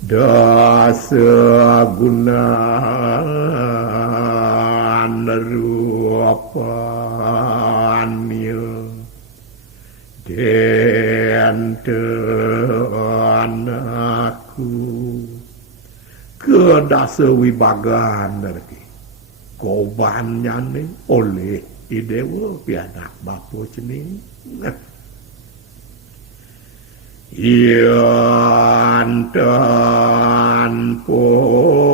dasa guna rupa anil dente anakku ke dasa wibagan dari kobanyane oleh idewa pianak bapo cening Yantan poleh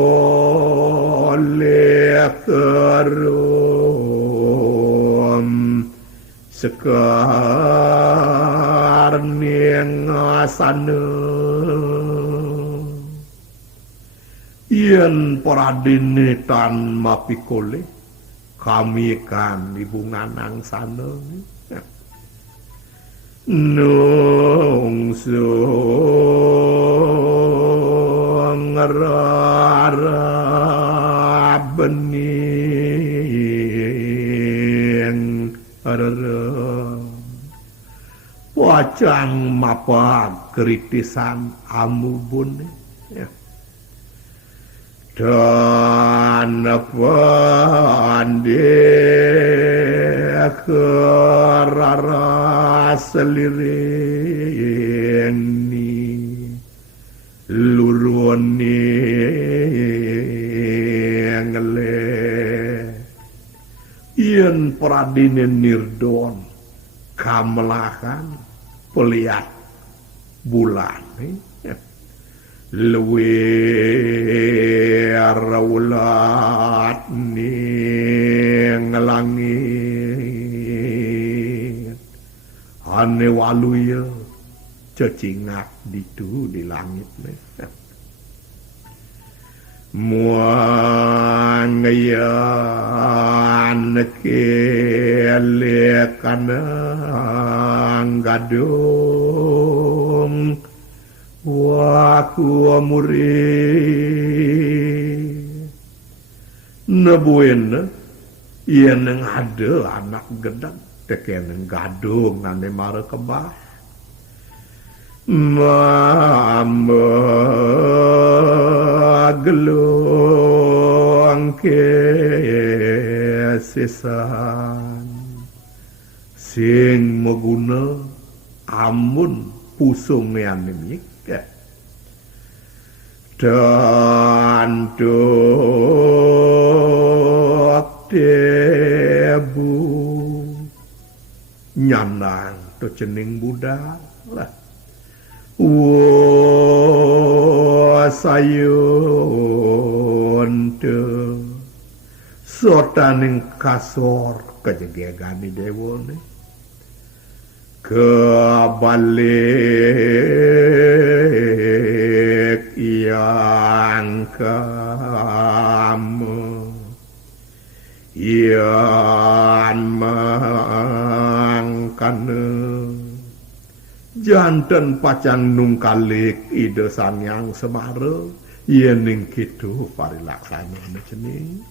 kerum sekar nengasana yen paradene tan mapikole kami kan ibunganang sana nungsu ngerara bening wacang mapa kritisan amubun dan pandai kerara seliring ni luruni ngele yen pradine nirdon kamelahan peliat bulan luwe rawlat ning langit ane waluya cecingak ditu di langit muang yan kelekanang gadung waku amuri nebuin yen ada anak gedang teken gadung ane mare kebah mama gelung kesisan sing meguna amun pusung ane mik dan dok debu nyanang to cening budak lah sayun te sotaning kasor kejegegani dewone kebalik yang kamu yang mangkane janten pacang nungkalik ide sanyang semare yening kitu parilaksana cening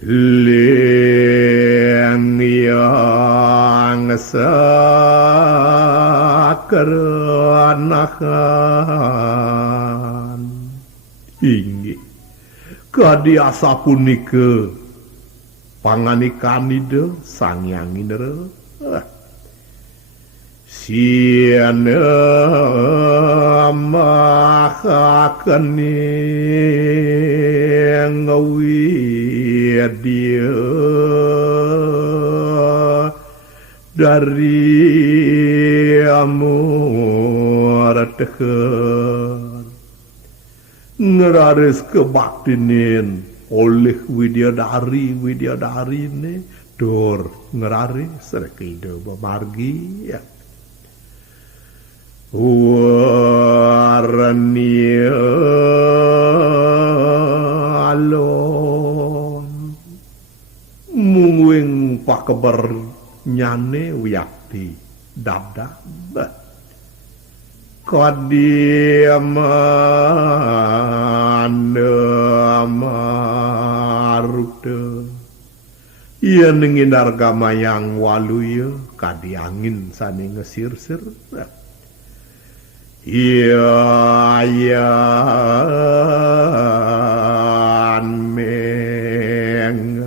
leng yang sakeranakan inggih kadiasa punika panganikanide sangyang indra siana maha kening dia dari amur teker ngeraris kebaktinin oleh widyadari ini dor ngeraris serkida bemargi ya warnia alon mungwing pakeber nyane wiyakti dabda kadiaman marute yen ngindar gamayang waluya kadi angin sane ngesir-sir Iyan mengal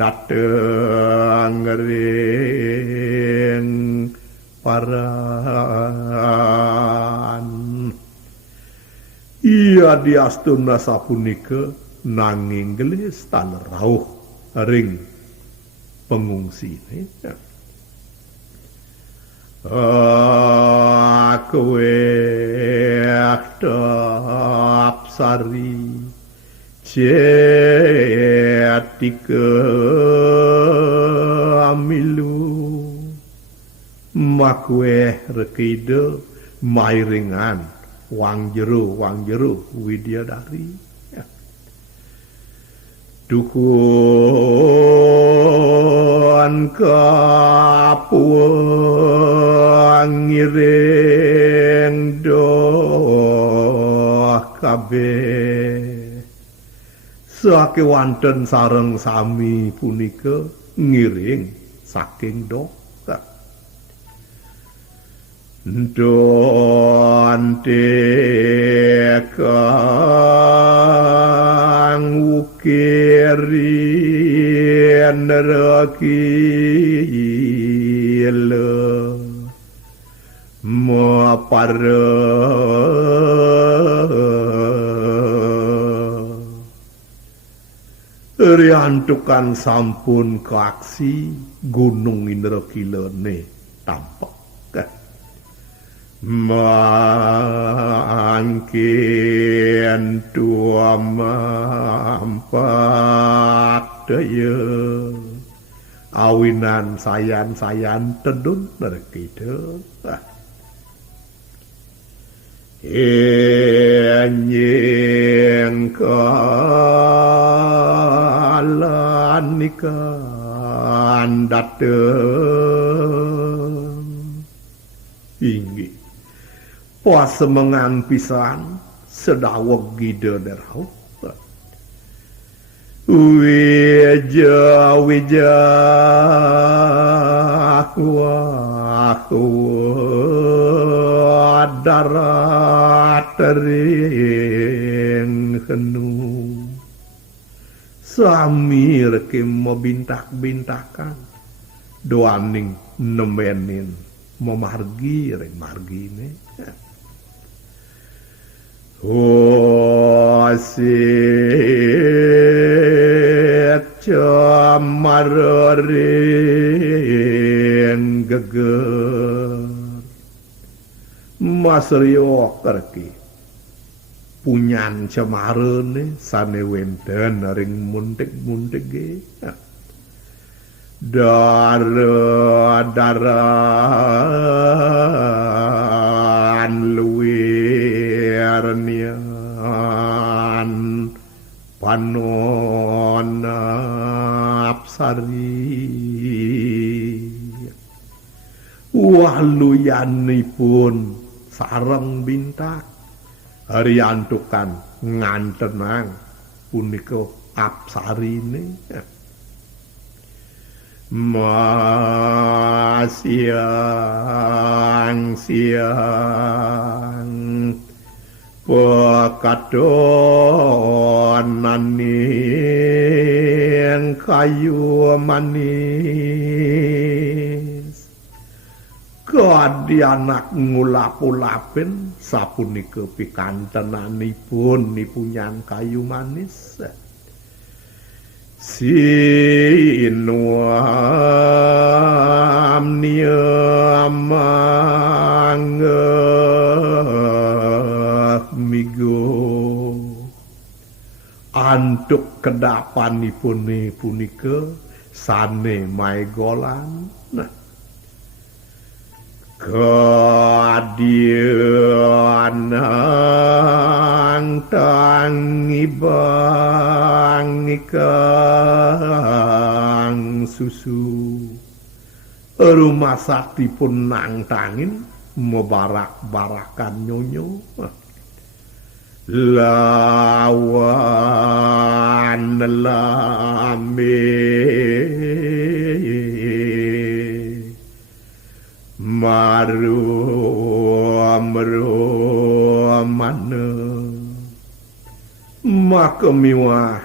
dateng ring paran. Iya diastuna sapunika nanging gelis tan rauh ring pengungsi ini. Kowe aktap sari cetika milu makwe rekide mairingan wang jero Widyadari. Dukun kapuang ngiring doh kabeh saking wonten sareng sami punika ngiring saking doh Donte kang ukiri nerakil mapara riantukan sampun kaksi gunung Indrakila ne tampak mangkin tua mampak daya awinan sayan tedun nerkida enyeng kalan ikan dateng inggih pasemengan pisan sedaweg gida derau wija darat ring henu sami reke mebintak-bintakan doaning nemenin memargi ring margine Wasit camar ring geger Mas Ryo kerki punyan cemarene sane wenten ring muntik-muntike daran luwirnian panon apsari waluyanipun sareng bintak riantukan ngantenang punika apsarine siang pekatonaning kayu manis kadianak ngulap-ulapin sapunika pikantenanipun nipunyan kayu manis sinuam niamang migo antuk kedapanipun punika sane maegolan kadianang tangibang ikang susu rumah sakti pun nang tangin mebarak-barakan nyonyo lawan lame maru mromane maka miwah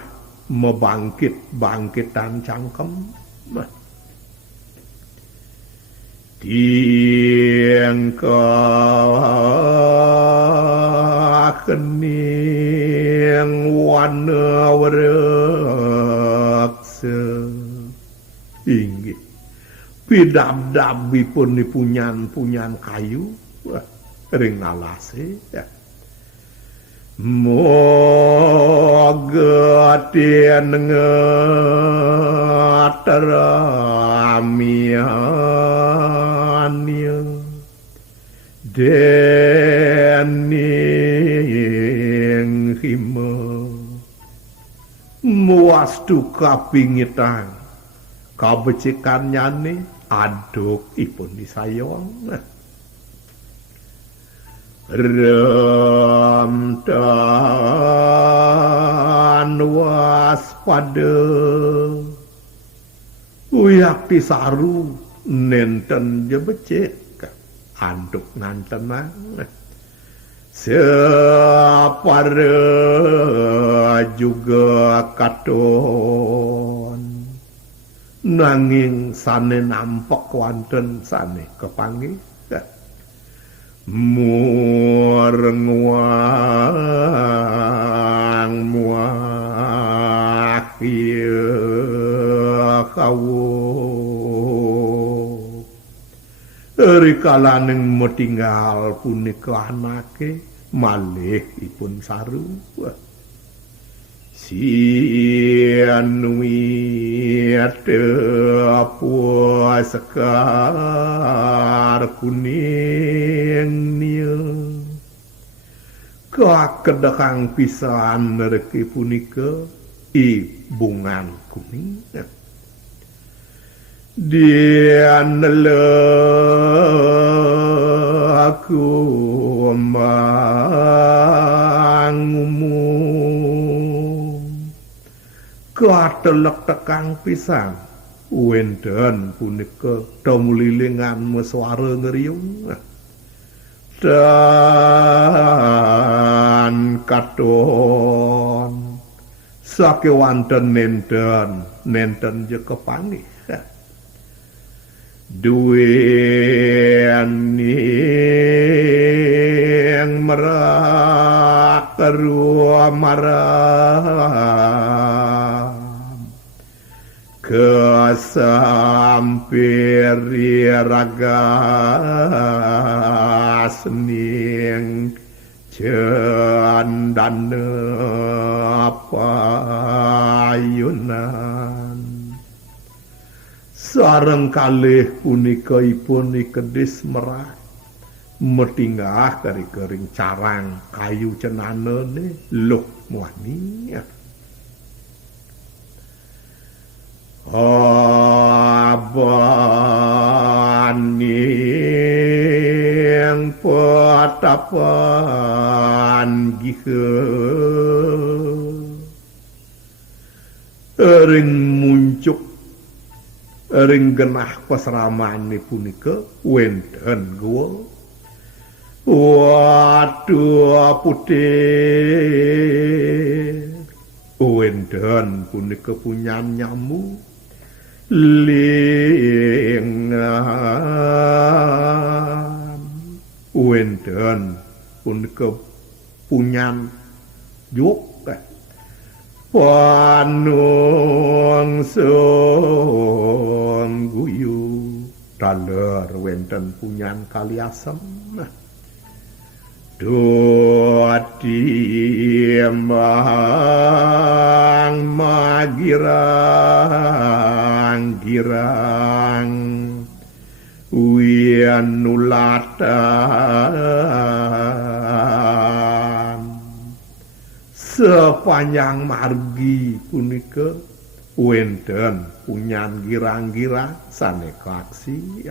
bangkitan cangkem diengka kening wana wrekse inggih pidab-dabipun punyan kayu ring alase ya. Moga tengateramiannya dening hima muastu kapingitan kabecikannyane aduk ipun disayong remtan waspada uyak tisaru nenten jebecek anduk nantenang separe juga katon nanging sane nampak wonten sane kepanggih muang muakhir kawu rikalaning metinggal punika anake malih ipun saru sianuit apa sekar kuning niu kakedekang pisan reki punika ibungan kuning dianelaku mangumu katelek tekang pisan wenten punika damulilingan meswara ngeriung dan katon sakewanten nenten je kepanggih duwening merak kerua marah kesampiri raga sening cendana payunan sareng kalih punika ipun ikedis merak metinggah kering carang kayu cenanane loh muani abaning patapan gihe ring muncuk ring genah pasramane punika wenten guwa waduh putih wenten punika punyan nyamu lingan wenten punika punyan juk panung song guyu taler wenten punyan kali asem Dodiembang magirang-girang wianulatan sepanjang margi punika wenten punyan girang-girang saneka aksi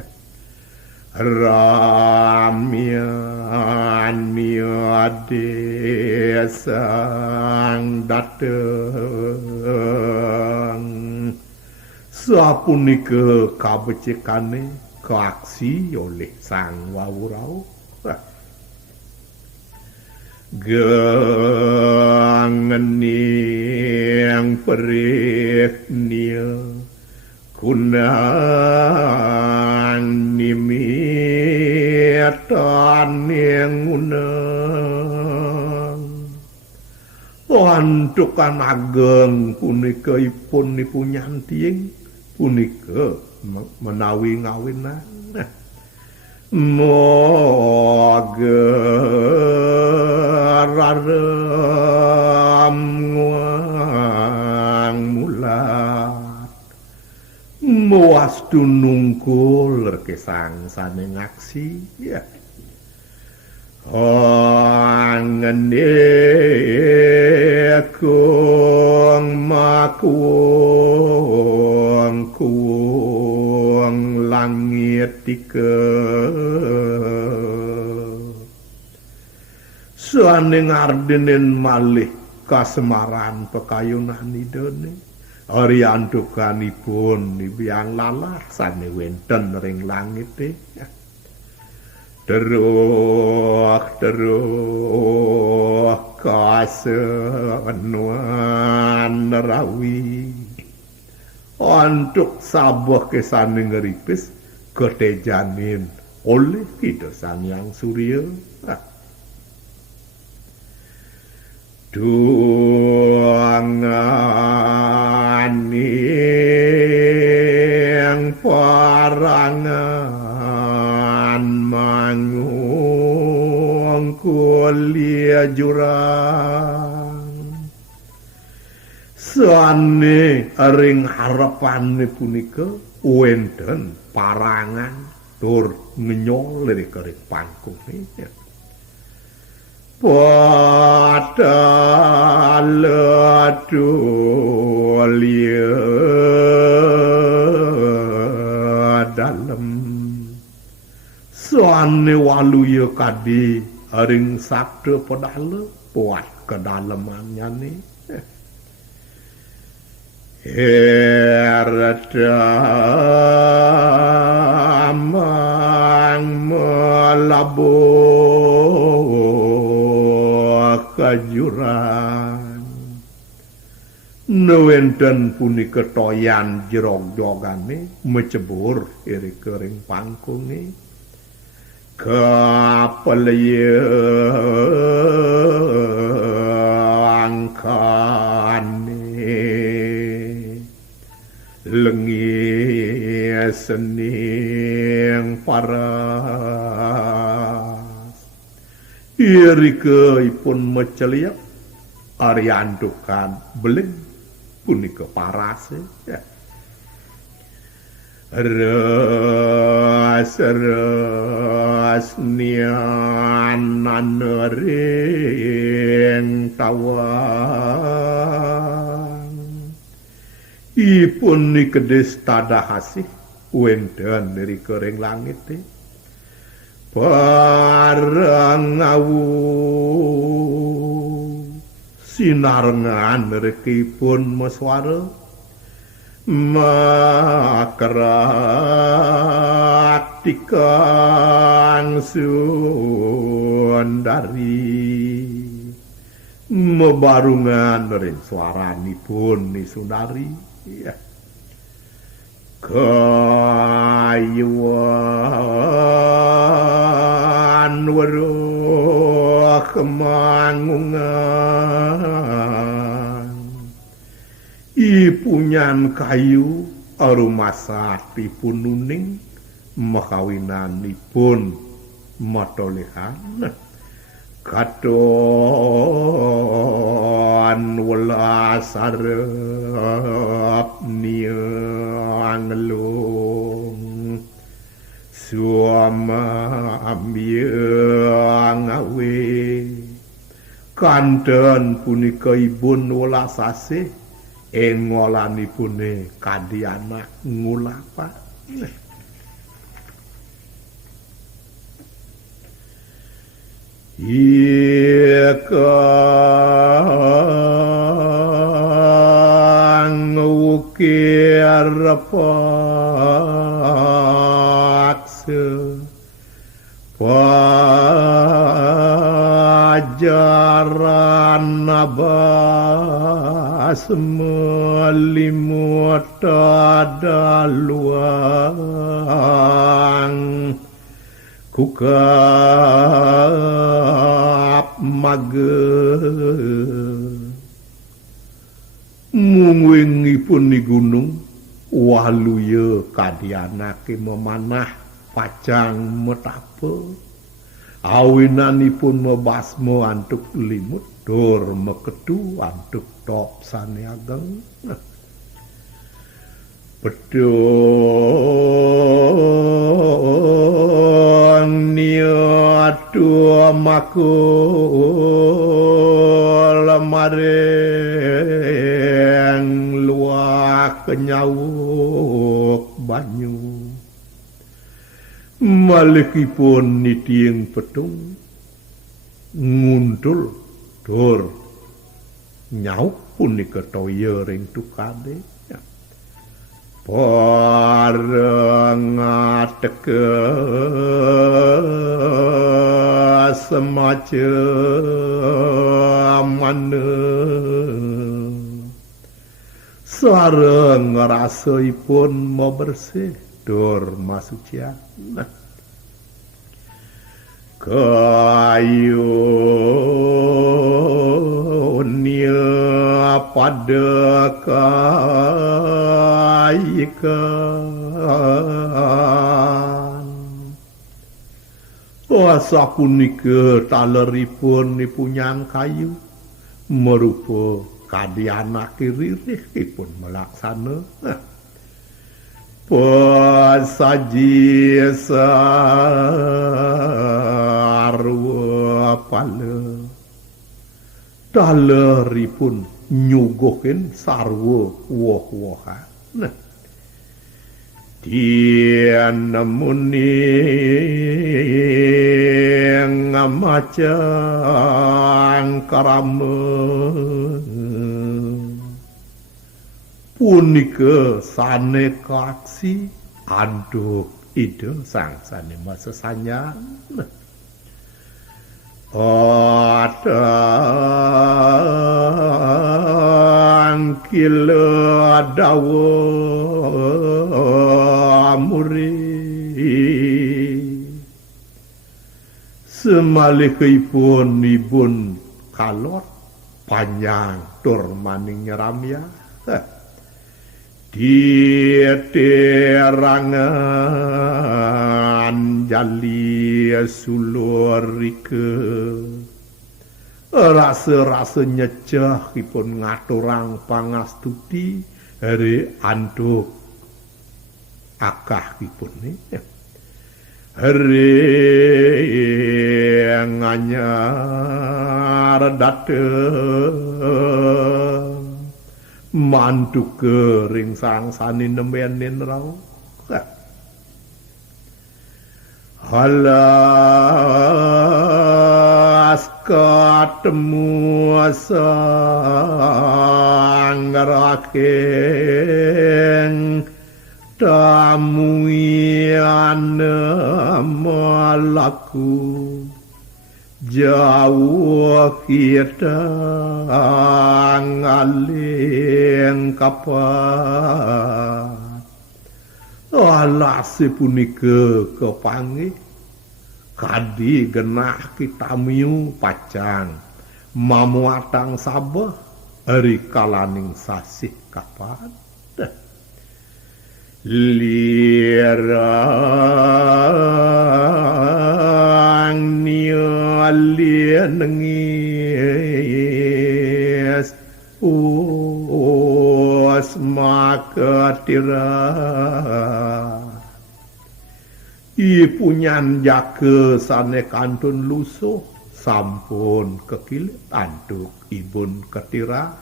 ramian desang dateng sapunika kabecekane keaksi oleh sang wawurau Gengening perih nia kunang nimiatan yang unang wantukan ageng punika ipun nipu nyanting punika menawi ngawinan moga raram nguang mulat muastu nungkul rekesang sane ngaksi ya angenekung makuang kuang langit tika sane ngardenen malih kasemaran pekayunan idene ari antukanipun nibiang lalah sane wenten ring langit Teruh kasenuan rawi untuk sabuh kesane ngeripis ketejanin oleh kita sang yang surya duangan yang parangan mangung kulia jurang sane ring harapane punika wenten parangan tur ngenyol dari kerek pangkung padahal lia dalem soane waluya kadi ring sabda padahal puat kedalemannya nih Erdamang melabuh kajurang nuwenten punika toyan jerog-jogane mecebur iri kering pangkunge kapelyeangkane lengi sening paras irike ipun meceliak ariandukan beling punika paras ya ras nianan ring tawang ipun nikedes tadahasih wenten dari kering langit parang awu sinarngan rekipun maswara makratikan sundari mebarungan ring swaranipun ni sundari ya kayuan weruh kemangungan ipunyan kayu arumasatipun nuning makawinanipun matolehan katon welas arep nianglung suama ambiang awe kanten punika ibun welas asih ing ngolanipune kadi anak ngulapa Ikang ukir paksa pajak nabas melimut daluang kukap mage mungwingipun di gunung waluya kadianake memanah pacang metape awinanipun mebasmo antuk limut dur mekedu antuk top sane ageng pedong niatu makul mareng luak kenyawuk banyu malikipun nitiing petung nguntul dur nyauk punika toya ring tukade pareng ateke semacam mana sareng rasaipun mau bersih dur masucian kayu nia pada kaikan wasa punika taleripun nipunyan kayu merupa kadianake ririhipun melaksana pasaji sarwa pala taleripun nyuguhin sarwa woh-wohan dianemuni ngamacang karamen punika sane kaksi anduk ide sang sane masesanya adang kila dawa muri semalikipun ibun kalor panjang tur maning nyeramya diterangan jali sulurike rasa-rasa nyecahipun ngaturang pangastuti hari anduk akahipun hari nganyar dateng mantu kering sangsani nemenin rau halas ketemu sang raking tamuian malaku jauh kita ngaling kapan alas punika kepanggih kadi genah kita miu pacang mamuatang sabah hari kalaning sasih kapan lirang nialien ngis makatira ipunyan jake sane kantun lusuh sampun kekilit anduk ibun ketira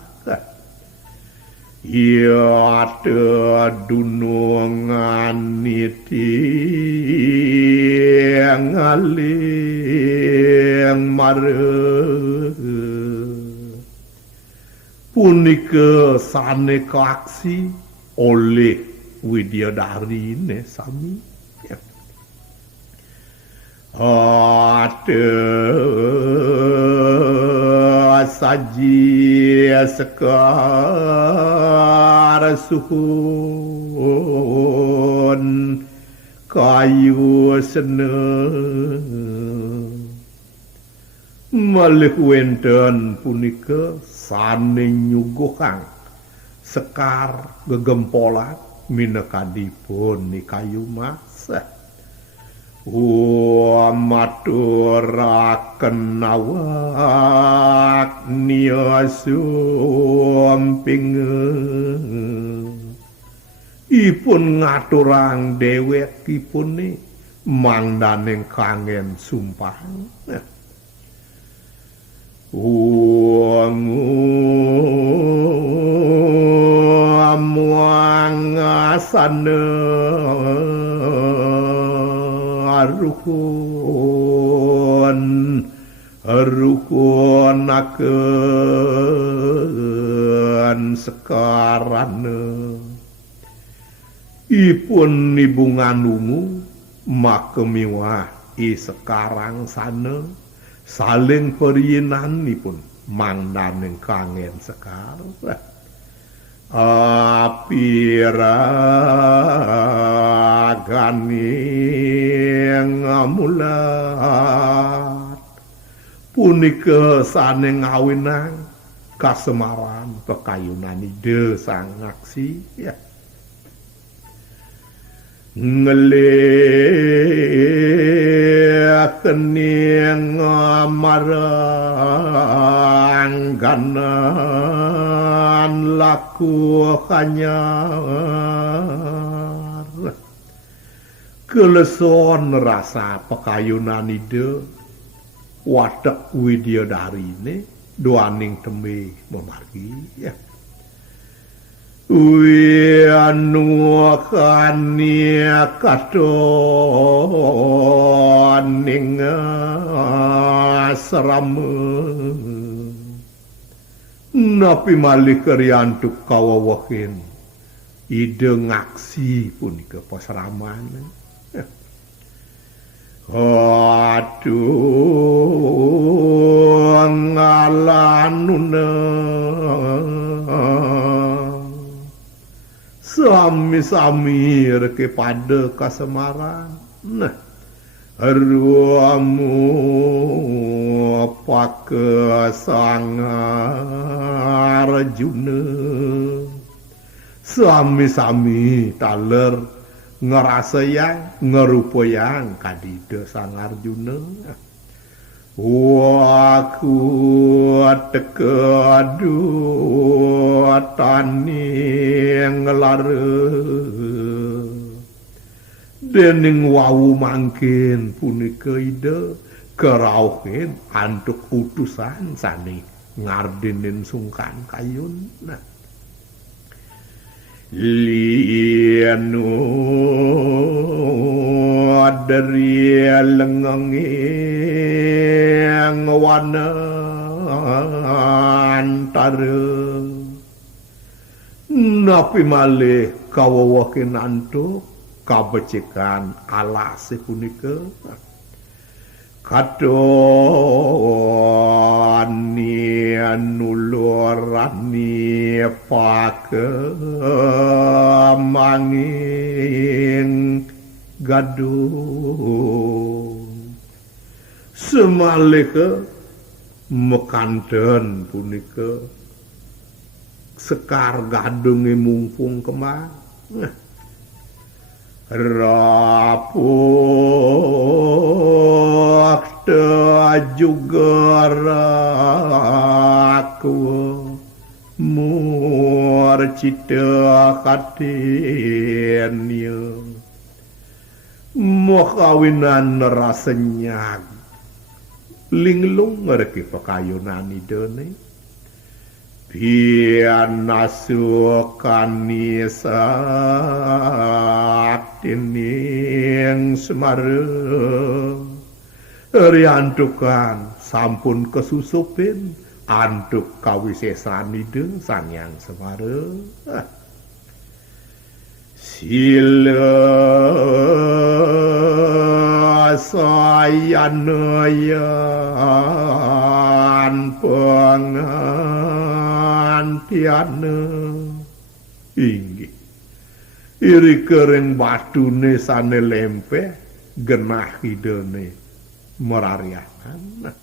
ya ada dunungan niti ngaling mare punika sane kaksi oleh Widyadari ne sami ada saji sekar suhun kayu seneng malih wenten punika sane nyuguhang sekar gegempolat minekadipun ni kayu mas maturaken awak niasumping ipun ngaturang dhewekipun ni mangdaning kangen sumpah amuangasana rukunaken sekarane ipun nibungan ungu makemiwah sekarang sana saling periinanipun mangdaning kangen sekar apiragani ngamulat punika sane ngawinang kasemaran pekayunan ide sang aksi ya ngelihkening marangganan laku kanyar keleson rasa pekayunan ide watek widyadarine doaning tembe memargi ya anu kania katoning asrama napi malih keryantuk kawawahin ide ngaksi punika pasraman aduh ngalanuna sami-sami reke pada kasemaran nah ruamu pakesangar Arjuna sami-sami taler ngerasayang ngerupayang kadida sang Arjuna waku tekadu tani ngelara dening wau mangkin punika ide kerauhin antuk utusan sane ngardinin sungkan kayun nah lianu dari lengenging wana antara napi malih kawawakin antuk kabecikan alase punika kadoni nulurani pakemanging gaduh semalih mekanten punika sekar gadunge mungkung kemang rapuk juga aku murcita katenya mokawinan rasanya linglung ngerti pekayunan idene pian nasukani saktining semare riantukan sampun kesusupin antuk kawisesan ide sanyang semare sila sayan pengantiane inggih iri kering batune sane lempe genah idene merarianan